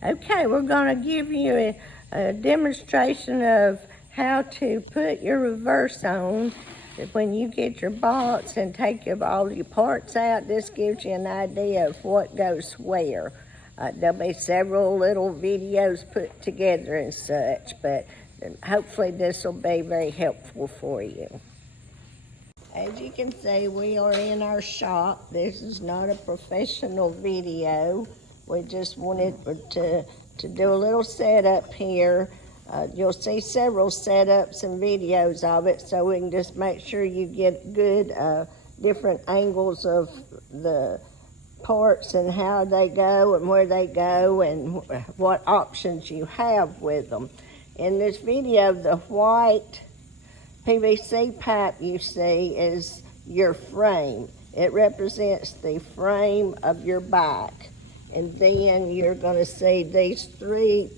Okay, we're going to give you a demonstration of how to put your reverse on when you get your box and take all your parts out. This gives you an idea of what goes where. There'll be several little videos put together and such, but hopefully this will be very helpful for you. As you can see, we are in our shop. This is not a professional video. We just wanted to do a little setup here. You'll see several setups and videos of it, so we can just make sure you get good different angles of the parts and how they go and where they go and what options you have with them. In this video, the white PVC pipe you see is your frame. It represents the frame of your bike. And then you're going to see these three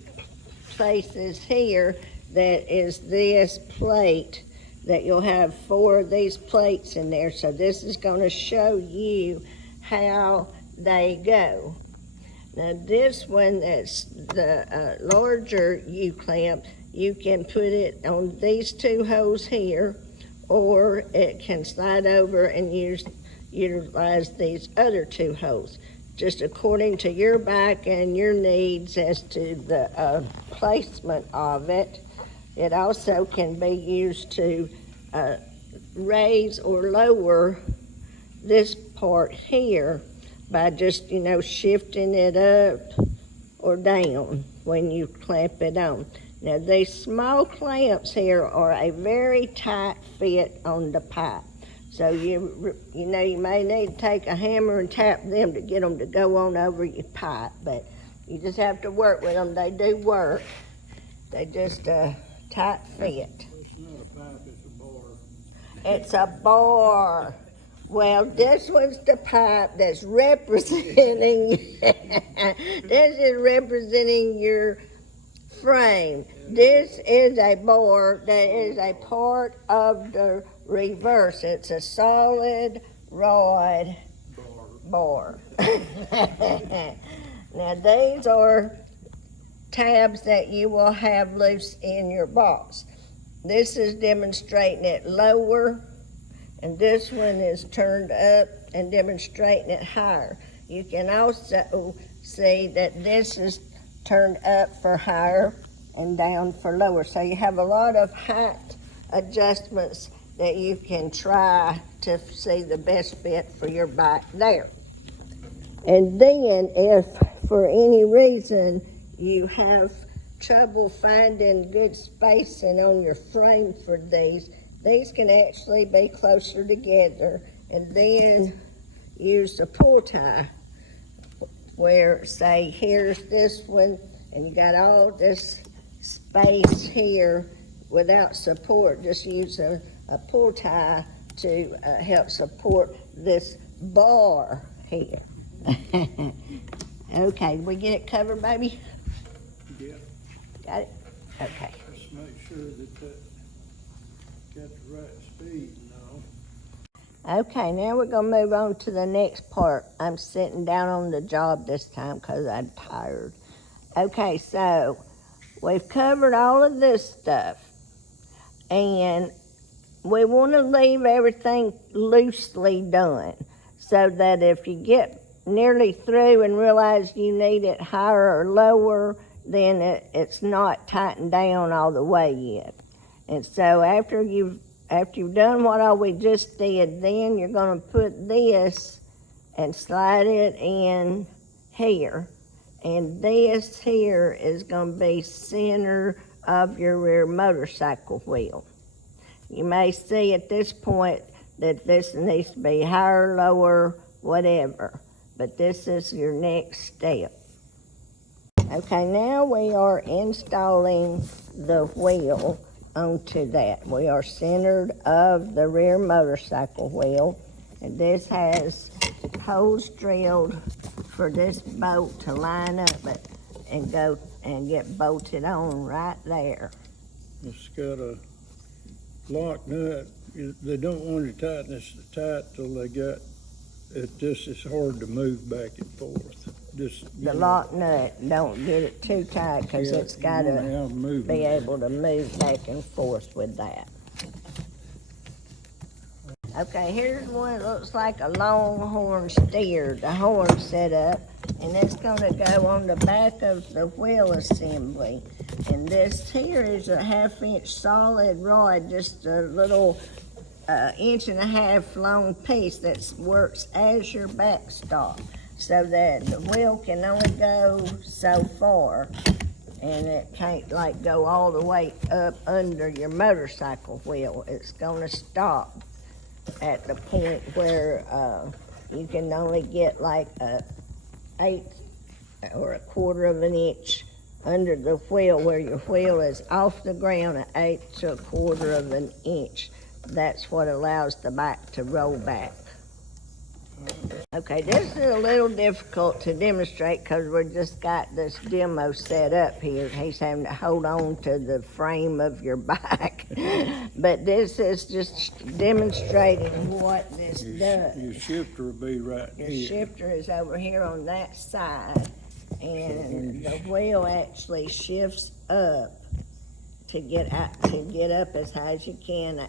places here that is this plate that you'll have 4 of these plates in there. So this is going to show you how they go. Now this one that's the larger U-clamp, you can put it on these 2 holes here, or it can slide over and utilize these other 2 holes, just according to your bike and your needs as to the placement of it. It also can be used to raise or lower this part here by just, shifting it up or down when you clamp it on. Now, these small clamps here are a very tight fit on the pipe. So, you may need to take a hammer and tap them to get them to go on over your pipe, but you just have to work with them. They do work. They just tight fit. It's not a pipe, it's a bar. It's a bar. Well, this one's the pipe that's representing, this is representing your frame. This is a bar that is a part of the reverse. It's a solid rod bar. Now these are tabs that you will have loose in your box. This is demonstrating it lower, and this one is turned up and demonstrating it higher. You can also see that this is turned up for higher and down for lower. So you have a lot of height adjustments that you can try to see the best fit for your bike there. And then if for any reason you have trouble finding good spacing on your frame for these can actually be closer together, and then use the pull tie where, say, here's this one and you got all this space here without support. Just use a pull tie to help support this bar here. Okay, did we get it covered, baby? Yeah. Got it? Okay. Just make sure that got the right speed now. Okay, now we're going to move on to the next part. I'm sitting down on the job this time because I'm tired. Okay, so we've covered all of this stuff, and we want to leave everything loosely done so that if you get nearly through and realize you need it higher or lower, then it's not tightened down all the way yet. And so after you've done what all we just did, then you're going to put this and slide it in here. And this here is going to be center of your rear motorcycle wheel. You may see at this point that this needs to be higher, lower, whatever. But this is your next step. Okay, now we are installing the wheel onto that. We are centered of the rear motorcycle wheel, and this has holes drilled for this bolt to line up and go and get bolted on right there. It's got a lock nut. They don't want to tighten this tight till they got it. Just it's hard to move back and forth. the lock nut. Don't get it too tight because it's got to be able to move back and forth with that. Okay, here's one that looks like a longhorn steer. The horn set up, and it's going to go on the back of the wheel assembly. And this here is a 1/2-inch solid rod, just a little 1.5-inch long piece that works as your backstop, so that the wheel can only go so far, and it can't like go all the way up under your motorcycle wheel. It's going to stop at the point where you can only get like a 1/8 or 1/4 of an inch under the wheel, where your wheel is off the ground, 1/8 to 1/4 of an inch. That's what allows the bike to roll back. Okay, this is a little difficult to demonstrate because we've just got this demo set up here. He's having to hold on to the frame of your bike. But this is just demonstrating what this does. Your shifter will be right here. Your shifter is over here on that side, and the wheel actually shifts up to get up as high as you can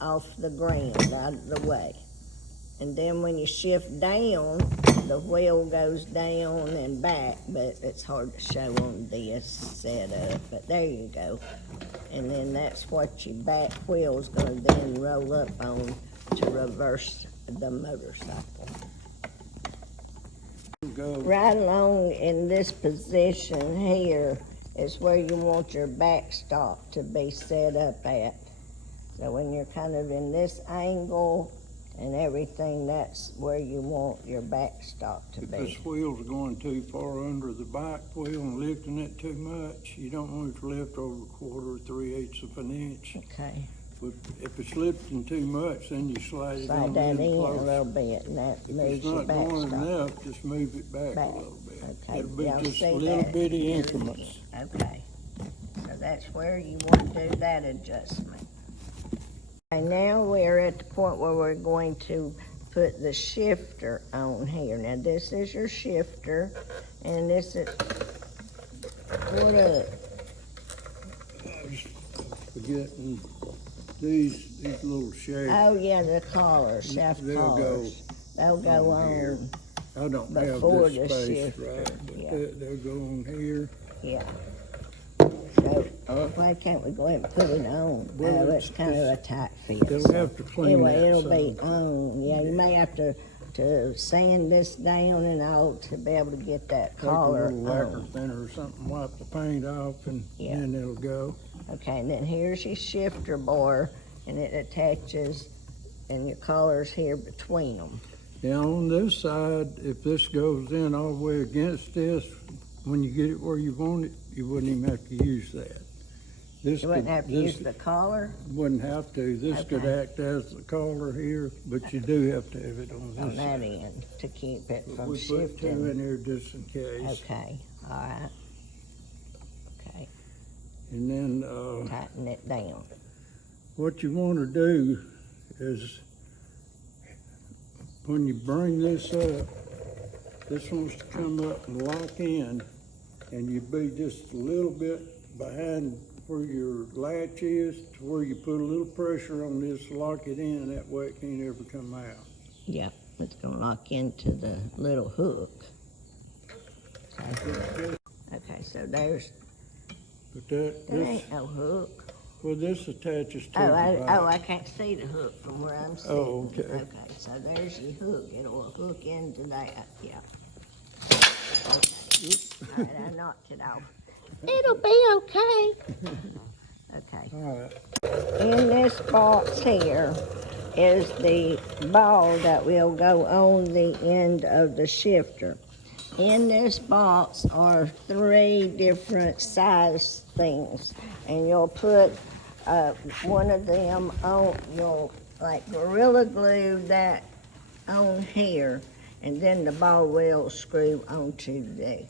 off the ground, out of the way. And then when you shift down, the wheel goes down and back, but it's hard to show on this setup, but there you go. And then that's what your back wheel's gonna then roll up on to reverse the motorcycle. Right along in this position here is where you want your backstop to be set up at. So when you're kind of in this angle and everything, that's where you want your backstop to be. If this wheel's going too far under the bike wheel and lifting it too much, you don't want it to lift over 1/4 or 3/8 of an inch. Okay. But if it's lifting too much, then you slide that in a little bit, and that If moves it's your not going backstop. enough, just move it back a little bit. Okay, It'll be y'all just see little that? bitty increments. Okay, so that's where you want to do that adjustment. Okay, now we're at the point where we're going to put the shifter on here. Now this is your shifter, and this is, what up? I was forgetting these little shapes. Oh yeah, the collars, shaft They'll collars. They'll go on here. on, I don't have before this the space shifter, right, but yeah. they'll go on here. yeah. So, why can't we go ahead and put it on? Well, Oh, it's kind of a tight fit. They'll so have to clean anyway, that it'll some. be on. Yeah, you may have to sand this down and all to be able to get that Take a collar little lacquer on. thinner or something, wipe the paint off, and Yeah. then it'll go. Okay, and then here's your shifter bar, and it attaches, and your collar's here between them. Now on this side, if this goes in all the way against this, when you get it where you want it, you wouldn't even have to use that. This You wouldn't could- have to this use the collar Wouldn't have to. This could Okay. act as the collar here, but you do have to have it on on this that side. end to keep it But from we put two shifting. in here just in case. Okay, all right. Okay, And then, tighten it down. what you wanna do is, when you bring this up, this wants to come up and lock in, and you be just a little bit behind where your latch is, to where you put a little pressure on this, lock it in, that way it can't ever come out. Yep, it's gonna lock into the little hook. Okay, so there's, But that this, ain't no hook. well, this attaches to Oh, the bike. I can't see the hook from where I'm sitting. Oh, okay. Okay, so there's your hook, it'll hook into that, yeah. All right, I knocked it off. It'll be okay. Okay. All right. In this box here is the ball that will go on the end of the shifter. In this box are 3 different size things, and you'll put one of them on, you'll like Gorilla Glue that on here, and then the ball will screw onto the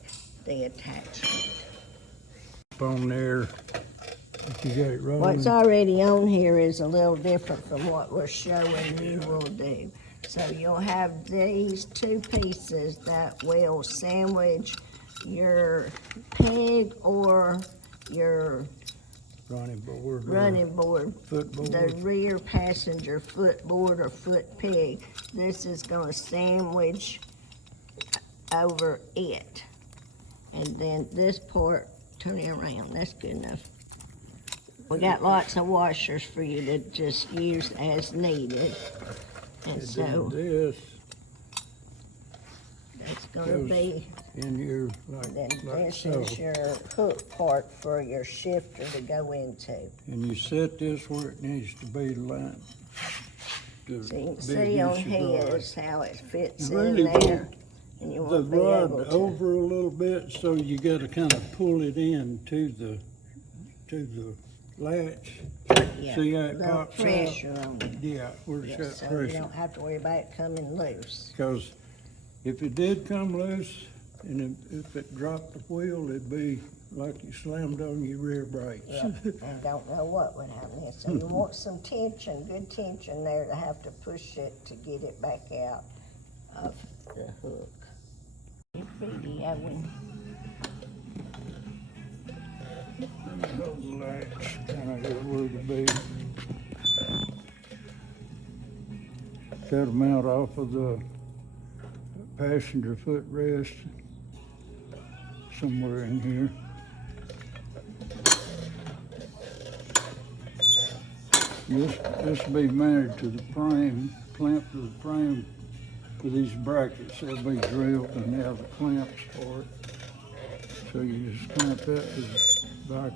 attachment. On there, if you got it rolling. What's already on here is a little different from what we're showing you will do. So you'll have these two pieces that will sandwich your peg or your running board. or running board, Footboard. the rear passenger footboard or foot peg. This is gonna sandwich over it. And then this part, turn it around, that's good enough. We got lots of washers for you to just use as needed. And And so then this that's gonna goes be, in your, then like this so. is your hook part for your shifter to go into. And you set this where it needs to be lined. So you can see on his how it fits in Really there. And you The won't be rod able to. over a little bit, so you gotta kind of pull it in to the latch. Yeah, See how it the pops out? pressure on it. Yeah, where's Yes, that so you pressure? don't have to worry about it coming loose. Because if it did come loose, and if it dropped the wheel, it'd be like you slammed on your rear brakes. Yeah, and don't know what would happen there. So you want some tension, good tension there to have to push it to get it back out of the hook. Videoing. Hold the latch, kind of where to be. Cut them out off of the passenger footrest, somewhere in here. This will be mounted to the frame, clamped to the frame with these brackets. They'll be drilled and they have the clamps for it. So you just clamp that to the back,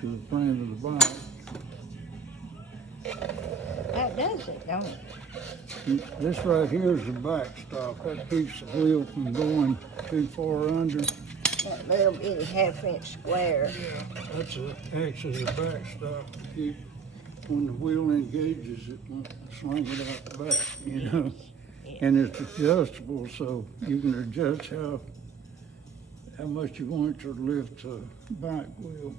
to the frame of the bike. That does it, don't it? This right here is the backstop. That keeps the wheel from going too far under. That little bitty half-inch square. That's acts as a backstop to keep, when the wheel engages, it won't sling it out the back, you know? And it's adjustable, so you can adjust how much you want it to lift the bike wheel.